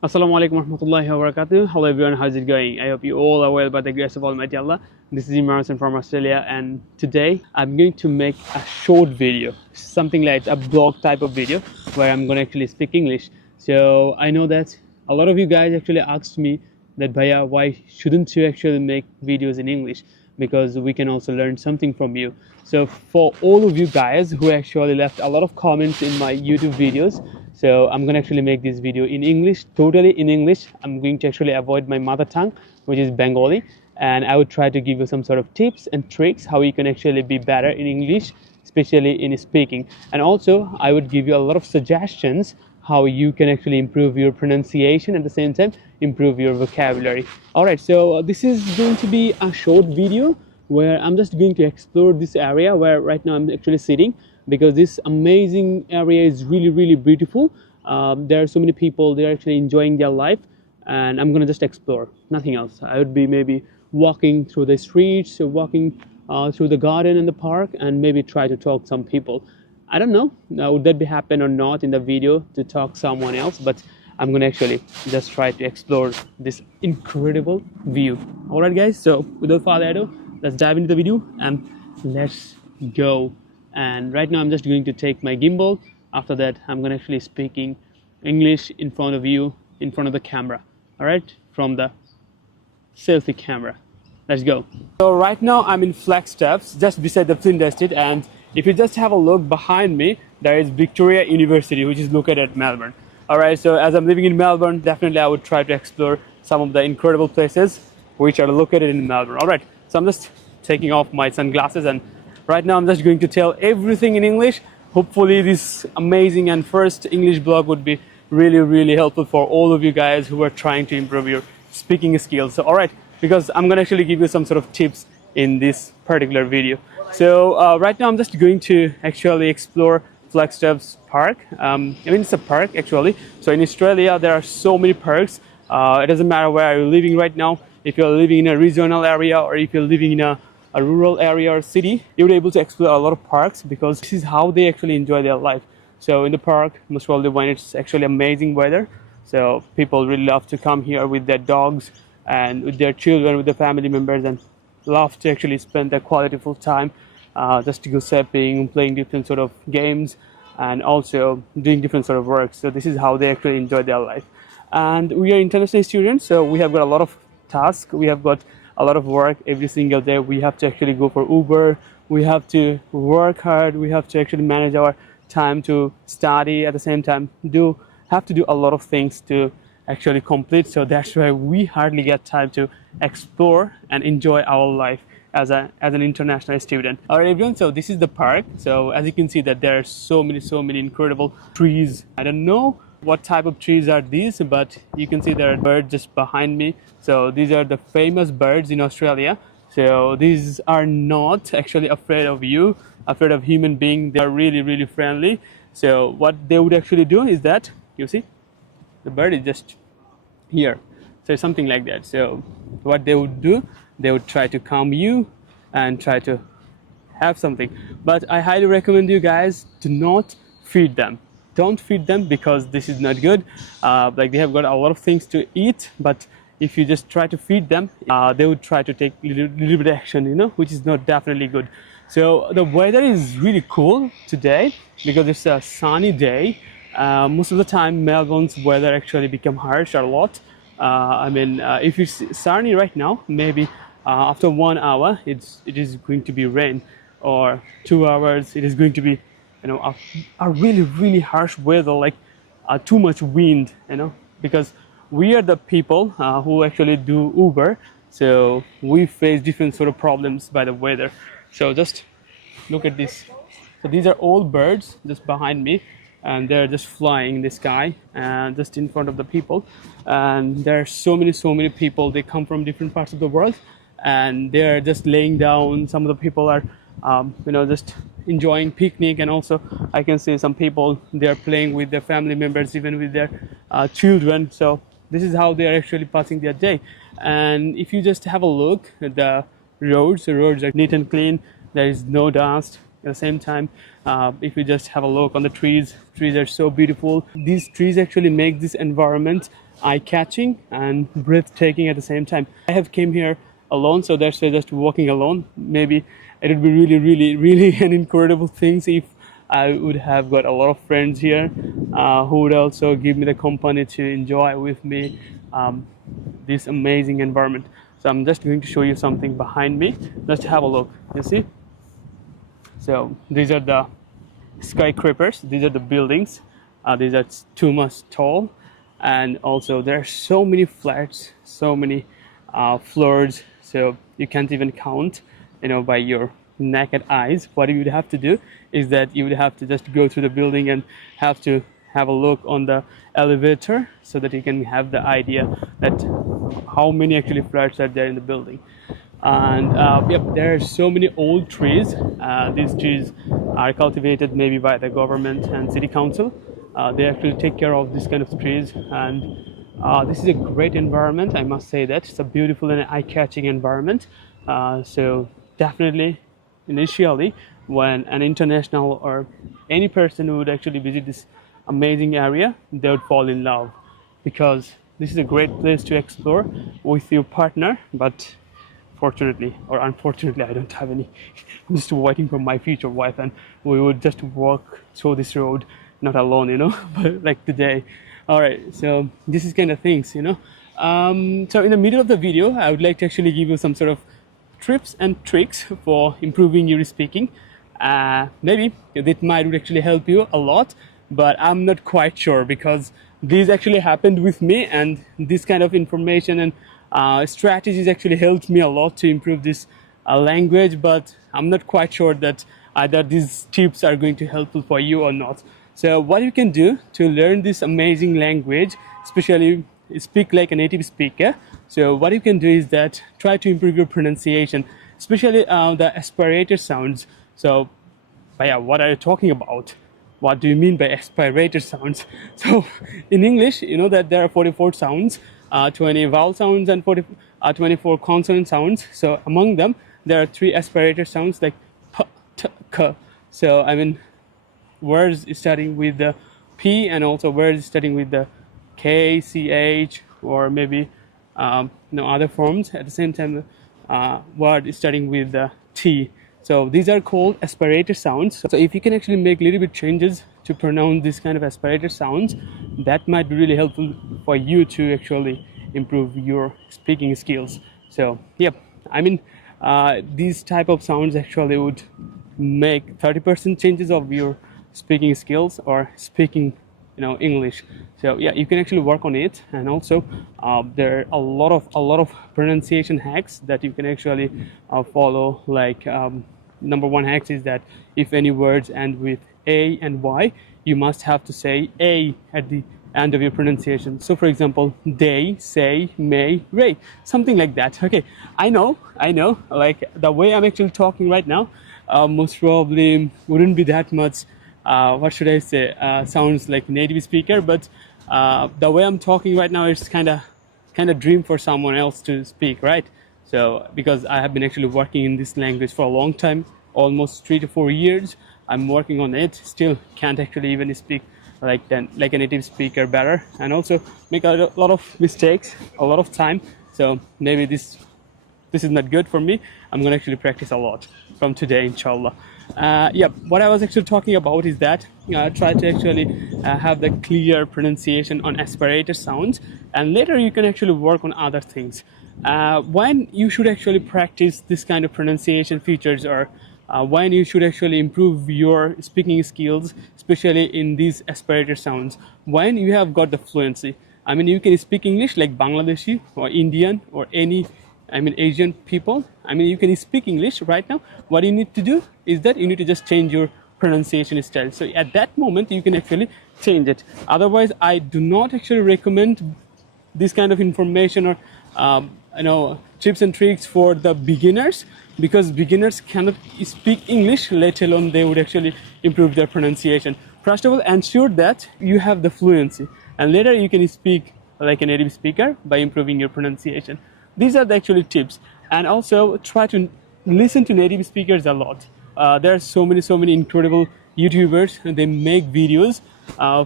Assalamu alaikum warahmatullahi wabarakatuh. Hello everyone, how's it going? I hope you all are well by the grace of Almighty Allah. This is Imran from Australia, and today I'm going to make a short video, something like a blog type of video where I'm going to actually speak English. So I know that a lot of you guys actually asked me that, Bhaiya, why shouldn't you actually make videos in English? Because we can also learn something from you. So for all of you guys who actually left a lot of comments in my YouTube videos, so I'm gonna actually make this video in English, totally in English. I'm going to actually avoid my mother tongue, which is Bengali, and I would try to give you some sort of tips and tricks how you can actually be better in English, especially in speaking. And also I would give you a lot of suggestions how you can actually improve your pronunciation, at the same time improve your vocabulary. All right, so this is going to be a short video where I'm just going to explore this area where right now I'm actually sitting, because this amazing area is really beautiful. There are so many people, they're actually enjoying their life, and I'm gonna just explore, nothing else. I would be maybe walking through the streets, or walking through the garden and the park, and maybe try to talk some people. I don't know, would that be happen or not in the video to talk someone else, but I'm gonna actually just try to explore this incredible view. All right guys, so without further ado, let's dive into the video and let's go. And right now I'm just going to take my gimbal. After that I'm gonna actually speaking English in front of you, in front of the camera. All right, from the selfie camera. Let's go. So right now I'm in Flagstaff, just beside the Flint Estate, and if you just have a look behind me, there is Victoria University, which is located at Melbourne. All right, so as I'm living in Melbourne, definitely I would try to explore some of the incredible places which are located in Melbourne. All right, so I'm just taking off my sunglasses, and right now I'm just going to tell everything in English. Hopefully this amazing and first English blog would be really helpful for all of you guys who are trying to improve your speaking skills. So all right, because I'm gonna actually give you some sort of tips in this particular video. So right now I'm just going to actually explore Flagstaff's park. I mean, it's a park actually. So in Australia there are so many parks. It doesn't matter where you're living right now. If you're living in a regional area, or if you're living in a rural area or city, you're able to explore a lot of parks, because this is how they actually enjoy their life. So in the park, most probably when it's actually amazing weather, so people really love to come here with their dogs and with their children, with their family members, and love to actually spend their quality full time just to go surfing, playing different sort of games, and also doing different sort of work. So this is how they actually enjoy their life. And we are international students, so we have got a lot of tasks, we have got a lot of work every single day. We have to actually go for Uber, we have to work hard, we have to actually manage our time to study, at the same time have to do a lot of things to actually complete. So that's why we hardly get time to explore and enjoy our life as an international student. All right everyone, so this is the park. So as you can see that there are so many incredible trees. I don't know what type of trees are these, but you can see there are birds just behind me. So these are the famous birds in Australia. So these are not actually afraid of you, afraid of human being. They are really friendly. So what they would actually do is that, you see, the bird is just here, so something like that. So what they would do, they would try to calm you and try to have something. But I highly recommend you guys to not feed them. Don't feed them, because this is not good. Like, they have got a lot of things to eat, but if you just try to feed them, they would try to take little bit action, you know, which is not definitely good. So the weather is really cool today because it's a sunny day. Most of the time Melbourne's weather actually become harsh a lot. I mean, if it's sunny right now, maybe after 1 hour it is going to be rain, or 2 hours it is going to be, you know, a really harsh weather, like too much wind, you know, because we are the people who actually do Uber, so we face different sort of problems by the weather. So just look at this. So these are all birds just behind me, and they're just flying in the sky and just in front of the people. And there are so many people. They come from different parts of the world, and they're just laying down. Some of the people are you know, just enjoying picnic, and also I can see some people, they're playing with their family members, even with their children. So this is how they're actually passing their day. And if you just have a look at the roads are neat and clean. There is no dust. At the same time, if you just have a look on the trees are so beautiful. These trees actually make this environment eye-catching and breathtaking at the same time. I have came here alone, so that's why just walking alone. Maybe it would be really an incredible thing if I would have got a lot of friends here who would also give me the company to enjoy with me this amazing environment. So I'm just going to show you something behind me. Let's have a look. You see? So these are the skyscrapers. These are the buildings. These are too much tall, and also there are so many flats, so many floors. So you can't even count, by your naked eyes. What you would have to do is that you would have to just go through the building and have to have a look on the elevator so that you can have the idea that how many actually flats are there in the building. And yep, there are so many old trees. These trees are cultivated maybe by the government and city council. They actually take care of this kind of trees, and this is a great environment, I must say that. It's a beautiful and eye-catching environment. So definitely initially when an international or any person would actually visit this amazing area, they would fall in love, because this is a great place to explore with your partner. But fortunately or unfortunately, I don't have any. I'm just waiting for my future wife, and we would just walk through this road, not alone, but like today. All right, so this is kind of things, so in the middle of the video, I would like to actually give you some sort of tips and tricks for improving your speaking. Maybe that would actually help you a lot, but I'm not quite sure, because this actually happened with me, and this kind of information and strategies actually helped me a lot to improve this language. But I'm not quite sure that either these tips are going to be helpful for you or not. So what you can do to learn this amazing language, especially speak like a native speaker, so what you can do is that try to improve your pronunciation, especially the aspirator sounds. So what are you talking about? What do you mean by aspirator sounds? So in English, that there are 44 sounds, 20 vowel sounds, and 24 consonant sounds. So among them, there are 3 aspirator sounds like p, t, k. So words starting with the P, and also words starting with the K, CH, or maybe other forms. At the same time, word starting with the T. So these are called aspirator sounds. So if you can actually make a little bit changes to pronounce this kind of aspirator sounds, that might be really helpful for you to actually improve your speaking skills. So yep, these type of sounds actually would make 30% changes of your speaking skills or speaking English. So yeah, you can actually work on it. And also there are a lot of pronunciation hacks that you can actually follow. Like number one hack is that if any words end with A and Y, you must have to say A at the end of your pronunciation. So for example, they, say, may, ray, something like that. Okay, I know, like the way I'm actually talking right now most probably wouldn't be that much what should I say, sounds like native speaker, but the way I'm talking right now is kind of dream for someone else to speak, right? So because I have been actually working in this language for a long time, almost 3 to 4 years, I'm working on it. Still can't actually even speak like a native speaker better, and also make a lot of mistakes a lot of time. So maybe this is not good for me. I'm gonna actually practice a lot from today, inshallah. What I was actually talking about is that try to actually have the clear pronunciation on aspirator sounds, and later you can actually work on other things. When you should actually practice this kind of pronunciation features, or when you should actually improve your speaking skills, especially in these aspirator sounds, when you have got the fluency. You can speak English like Bangladeshi or Indian or any Asian people. You can speak English right now. What you need to do is that you need to just change your pronunciation style. So at that moment, you can actually change it. Otherwise, I do not actually recommend this kind of information or tips and tricks for the beginners, because beginners cannot speak English, let alone they would actually improve their pronunciation. First of all, ensure that you have the fluency, and later you can speak like a native speaker by improving your pronunciation. These are the actual tips. And also try to listen to native speakers a lot. There are so many incredible YouTubers, and they make videos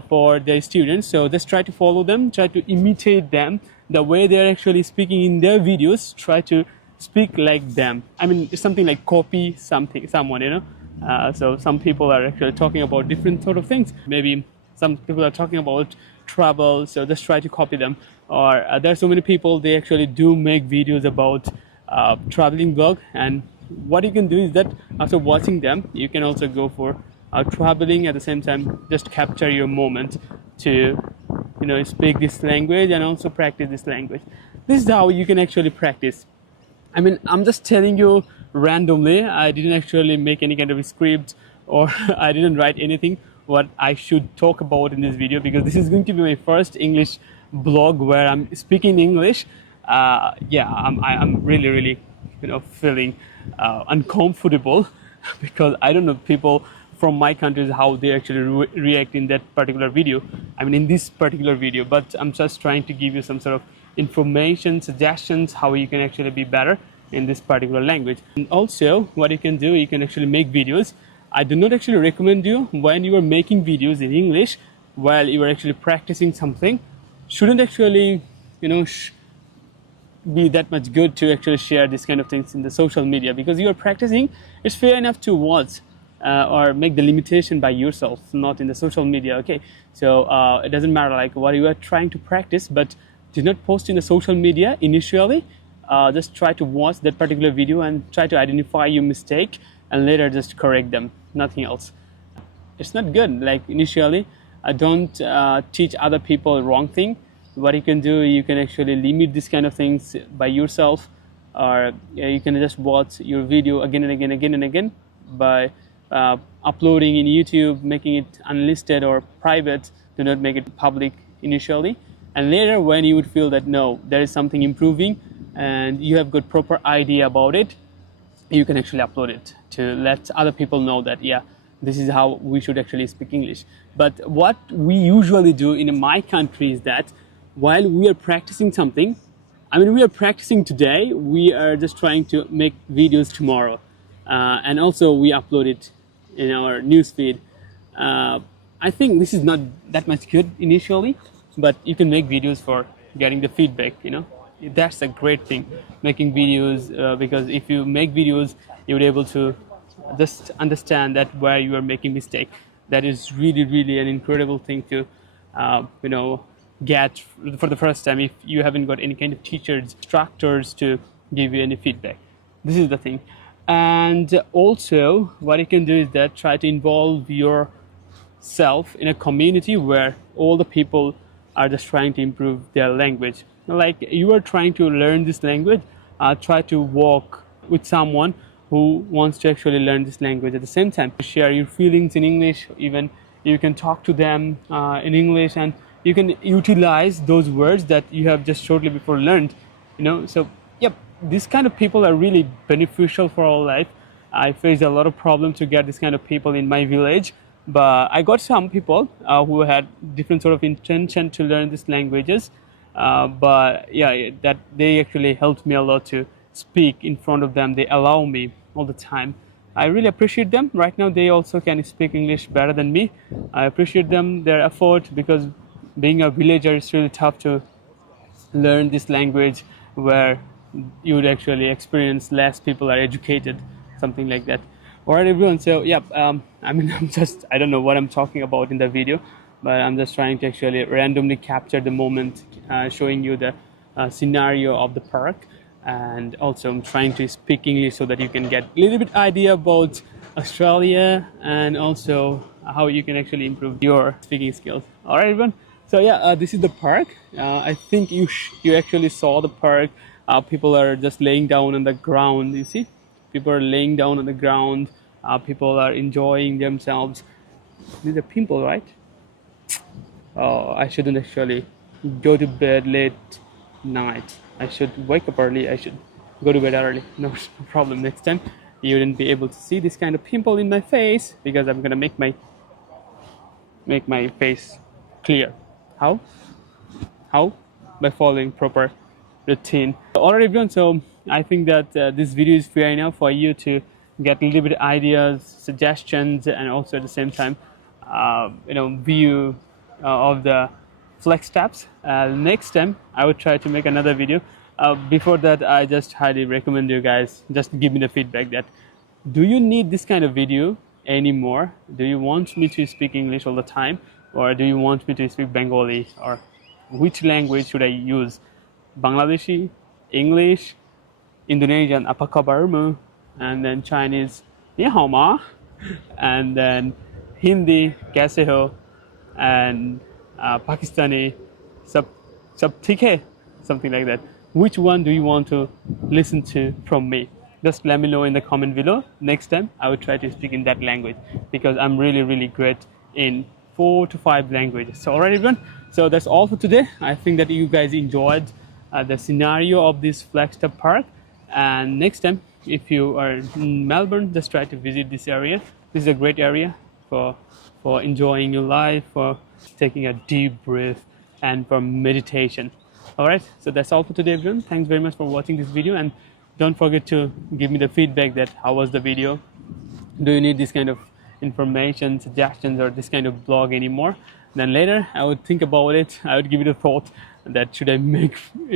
for their students. So just try to follow them, try to imitate them, the way they're actually speaking in their videos. Try to speak like them. I mean, it's something like copy someone, you know. So some people are actually talking about different sort of things. Maybe some people are talking about travel, so just try to copy them. Or there are so many people, they actually do make videos about traveling blog, and what you can do is that after watching them, you can also go for traveling at the same time. Just capture your moment to, you know, speak this language and also practice this language. This is how you can actually practice. I mean, I'm just telling you randomly. I didn't actually make any kind of script, or I didn't write anything what I should talk about in this video, because this is going to be my first English blog where I'm speaking English. Yeah, I'm really, you know, feeling uncomfortable because I don't know people from my countries how they actually react in that particular video. I mean, in this particular video, but I'm just trying to give you some sort of information, suggestions, how you can actually be better in this particular language. And also, what you can do, you can actually make videos. I do not actually recommend you, when you are making videos in English while you are actually practicing something, shouldn't actually, you know, be that much good to actually share this kind of things in the social media, because you are practicing. It's fair enough to watch or make the limitation by yourself, not in the social media. Okay, so it doesn't matter like what you are trying to practice, but do not post in the social media initially. Just try to watch that particular video and try to identify your mistake and later just correct them, nothing else. It's not good like initially. Don't teach other people wrong thing. What you can do, you can actually limit this kind of things by yourself, or you can just watch your video again and again by uploading in YouTube, making it unlisted or private. Do not make it public initially, and later when you would feel that no, there is something improving and you have got proper idea about it, you can actually upload it to let other people know that yeah, this is how we should actually speak English. But what we usually do in my country is that while we are practicing something, I mean, we are practicing today, we are just trying to make videos tomorrow, and also we upload it in our newsfeed. I think this is not that much good initially, but you can make videos for getting the feedback, you know. That's a great thing, making videos, because if you make videos, you'll be able to just understand that where you are making mistake. That is really an incredible thing to, you know, get for the first time if you haven't got any kind of teachers, instructors to give you any feedback. This is the thing. And also what you can do is that try to involve yourself in a community where all the people are just trying to improve their language. Like you are trying to learn this language, try to walk with someone who wants to actually learn this language at the same time. Share your feelings in English, even you can talk to them in English, and you can utilize those words that you have just shortly before learned, you know. So yep, these kind of people are really beneficial for our life. I faced a lot of problems to get this kind of people in my village, but I got some people who had different sort of intention to learn these languages, but yeah, that they actually helped me a lot to speak in front of them. They allow me all the time. I really appreciate them. Right now they also can speak English better than me. I appreciate them, their effort, because being a villager is really tough to learn this language where you would actually experience less people are educated, something like that. All right, everyone. So yeah, I mean, I don't know what I'm talking about in the video, but I'm just trying to actually randomly capture the moment, showing you the scenario of the park, and also I'm trying to speak English so that you can get a little bit idea about Australia and also how you can actually improve your speaking skills. All right, everyone. So yeah, this is the park. I think you actually saw the park. People are just laying down on the ground. You see, people are laying down on the ground. People are enjoying themselves. These are people, right? Oh, I shouldn't actually go to bed late night. I should wake up early. I should go to bed early. No problem. Next time you wouldn't be able to see this kind of pimple in my face, because I'm gonna make my face clear. How? By following proper routine. Alright, everyone. So I think that this video is fair enough for you to get a little bit ideas, suggestions, and also at the same time view of the flex tabs. Next time I would try to make another video. Before that, I just highly recommend you guys just give me the feedback that do you need this kind of video anymore? Do you want me to speak English all the time, or do you want me to speak Bengali, or which language should I use? Bangladeshi, English, Indonesian apa kabarmu, and then Chinese ni hao ma, and then Hindi kaise ho, and Pakistani sab theek hai, something like that. Which one do you want to listen to from me? Just let me know in the comment below. Next time I will try to speak in that language, because I'm really great in 4 to 5 languages. So alright everyone, so that's all for today. I think that you guys enjoyed the scenario of this Flagstaff Park, and next time if you are in Melbourne, just try to visit this area. This is a great area for enjoying your life, for taking a deep breath, and for meditation. Alright, so that's all for today everyone. Thanks very much for watching this video, and don't forget to give me the feedback that how was the video. Do you need this kind of information, suggestions, or this kind of blog anymore? Then later I would think about it. I would give it a thought that should I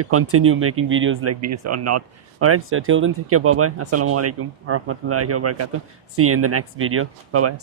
continue making videos like this or not. Alright, so till then, take care, bye bye. Assalamu alaikum wa rahmatullahi wa barakatuh. See you in the next video. Bye bye.